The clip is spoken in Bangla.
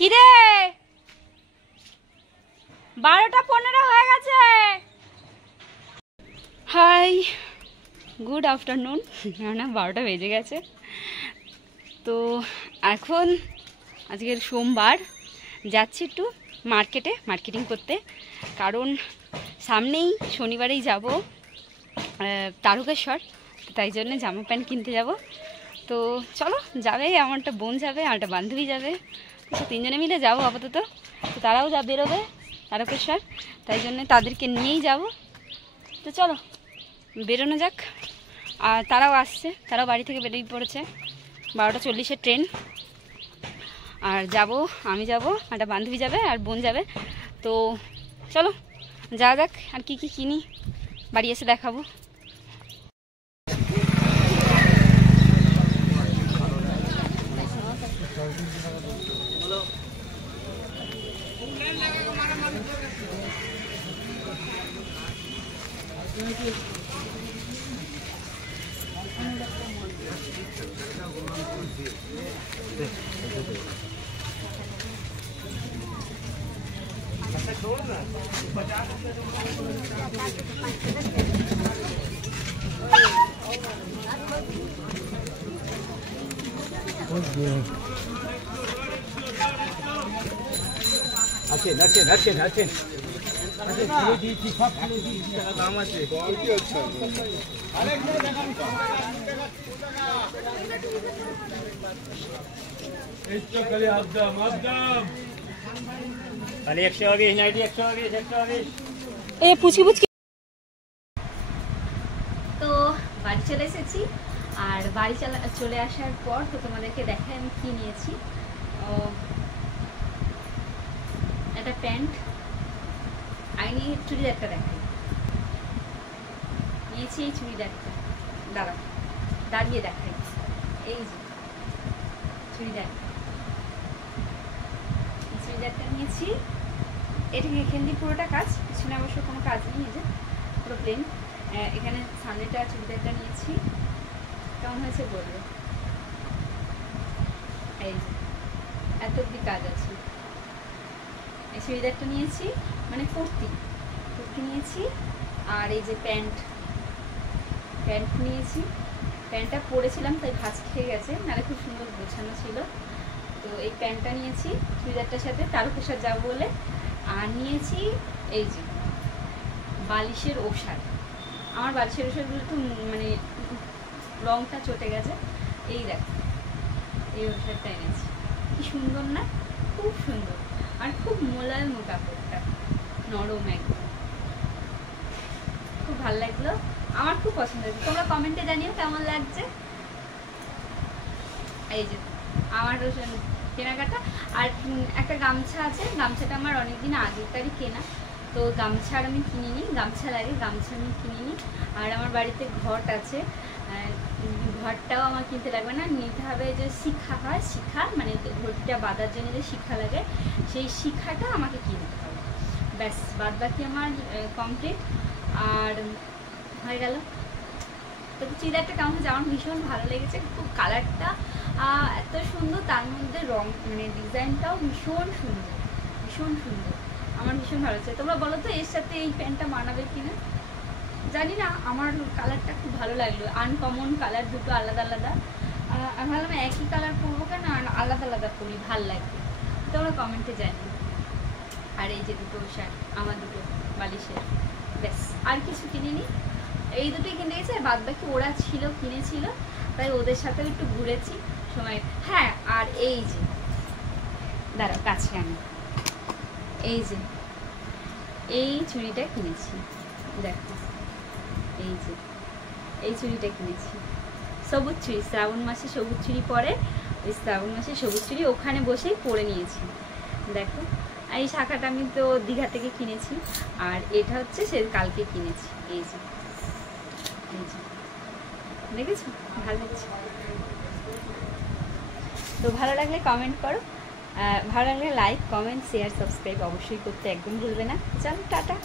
কিরে 12:15 হয়ে গেছে। Hi, good afternoon. না 12টা বেজে গেছে। তো এখন আজকের সোমবার, যাচ্ছি একটু মার্কেটে মার্কেটিং করতে, কারণ সামনেই শনিবারেই যাব তারকেশ্বর, তাই জন্য জামা প্যান্ট কিনতে যাব। তো চলো, যাবে আমার একটা বোন যাবে আর একটা বান্ধবী যাবে, তো তিনজনে মিলে যাবো আপাতত। তো তারাও বেরোবে তারকেশ্বর, তাই জন্য তাদেরকে নিয়েই যাব। তো চলো বেরোনো যাক। আর তারাও আসছে, তারাও বাড়ি থেকে বেরিয়ে পড়েছে। 12:40 ট্রেন। আর যাব, আমি যাব, একটা বান্ধবী যাবে আর বোন যাবে। তো চলো যাওয়া যাক। আর কি কি কিনি বাড়ি এসে দেখাবো। তো বাড়ি চলে এসেছি। আর বাড়ি চলে আসার পর তো তোমাদেরকে দেখাই আমি কি নিয়েছি। একটা প্যান্ট, আমি চুড়িদারটা দেখাই। নিয়েছি এই চুড়িদারটা, দাঁড়িয়ে দেখাই। এই যে চুড়িদারটা নিয়েছি। এটা এখানে পুরোটা কাজ, পিছনে অবশ্য কোনো কাজ নেই, এই যে পুরো প্লেন। এখানে সামনেটা চুড়িদারটা নিয়েছি, কেমন হয়েছে বলবো। এই যে এত অব্দি কাজ আছে। এই চুড়িদারটা নিয়েছি, মানে কুর্তি নিয়েছি। আর এই যে প্যান্ট নিয়েছি। প্যান্টটা পরেছিলাম তাই ভাঁজ খেয়ে গেছে, নাহলে খুব সুন্দর গোছানো ছিল। তো এই প্যান্টটা নিয়েছি চুড়িদারটার সাথে, তারকেশ্বর যাবো বলে। আর নিয়েছি এই যে বালিশের ওষার। আমার বালিশের ওষারগুলো তো মানে রংটা চটে গেছে। এই দেখো, এই ওষারটা এনেছি, কি সুন্দর না, খুব সুন্দর। আর খুব মোলায়েম কাপড়টা, নরম একদম, খুব ভালো লাগলো। আমার খুব পছন্দ হয়েছে, তোমরা কমেন্টে জানিও কেমন লাগছে। এই যে আমার কেনাকাটা। আর একটা গামছা আছে, গামছাটা আমার অনেকদিন আগেকারই কেনা। তো গামছা আর আমি কিনিনি, গামছা লাগে, গামছা আমি কিনিনি। আর আমার বাড়িতে ঘট আছে, ঘরটাও আমার কিনতে লাগবে না, নিতে হবে। যে শিখা হয়, শিখা মানে ঘটিটা বাঁধার জন্য যে শিখা লাগে, সেই শিখাটা আমাকে কিনতে হবে। ব্যাস, বাদ বাকি আমার কমপ্লিট। আর হয়ে গেল। তো চুড়িদারটা কেমন হয়েছে, আমার ভীষণ ভালো লেগেছে। খুব কালারটা এত সুন্দর, তার মধ্যে রং মানে ডিজাইনটাও ভীষণ সুন্দর, ভীষণ সুন্দর। আমার ভীষণ ভালো লাগছে। তোমরা বলো তো এর সাথে এই প্যান্টটা মানাবে কিনা, জানি না। আমার কালারটা খুব ভালো লাগলো, আনকমন কালার, দুটো আলাদা আলাদা। আমি ভাবলাম একই কালার পরবো কেন, আলাদা আলাদা পরি, ভাল লাগবে। তোমরা কমেন্টে জানি। আর এই যে দুটো শার্ট, আমার দুটো বালিশের, ব্যাস আর কিছু কিনিনি। এই দুটোই কিনে গেছে, বাদ বাকি ওরা ছিল, কিনেছিল, তাই ওদের সাথেও একটু ঘুরেছি সময়। হ্যাঁ, আর এই যে দাঁড়াও কাছে আমি, এই যে এই চুড়িটা কিনেছি, দেখো এই যে এই চুড়িটা কিনেছি, সবুজ চুড়ি। শ্রাবণ মাসে সবুজ চুড়ি পরে, ওই শ্রাবণ মাসে সবুজ চুড়ি ওখানে বসেই পরে নিয়েছি। দেখো, এই শাখাটা আমি তো দীঘা থেকে কিনেছি। আর এটা হচ্ছে সে কালকে কিনেছি। এই যে দেখেছো, ভালো লাগছে। তো ভালো লাগলে কমেন্ট করো, ভালো লাগলে লাইক, কমেন্ট, শেয়ার, সাবস্ক্রাইব অবশ্যই করতে একদম ভুলবে না। চলো টাটা।